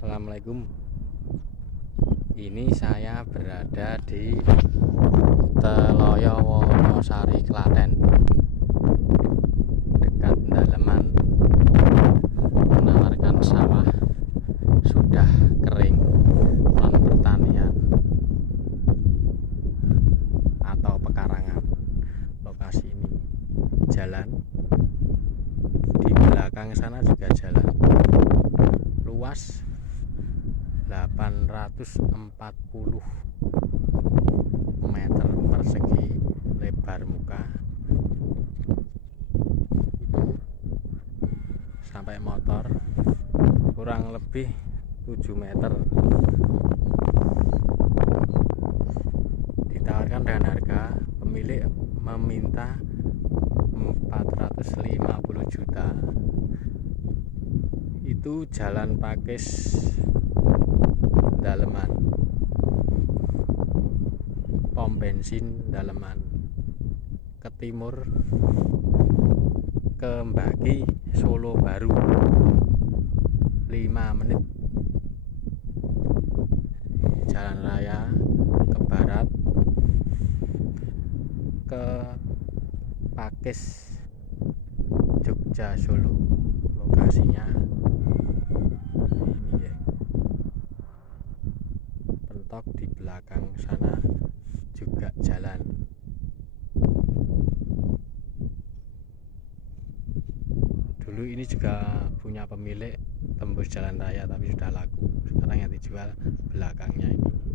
Assalamualaikum. Ini saya berada di Teloyo Wonosari, Klaten, dekat Daleman. Menawarkan sawah sudah kering, non pertanian atau pekarangan. Lokasi ini jalan, di belakang sana juga jalan luas 840 meter persegi lebar muka. Itu sampai motor kurang lebih 7 meter. Ditawarkan dengan harga, pemilik meminta 450 juta. Itu Jalan Pakis, Daleman, pom bensin Daleman. Ke timur ke Mbagi, Solo Baru, 5 menit. Jalan raya ke barat ke Pakis, Jogja, Solo. Lokasinya ini ya, pentok di belakang sana juga jalan. Dulu ini juga punya pemilik tembus jalan raya, tapi sudah laku. Sekarang yang dijual belakangnya ini.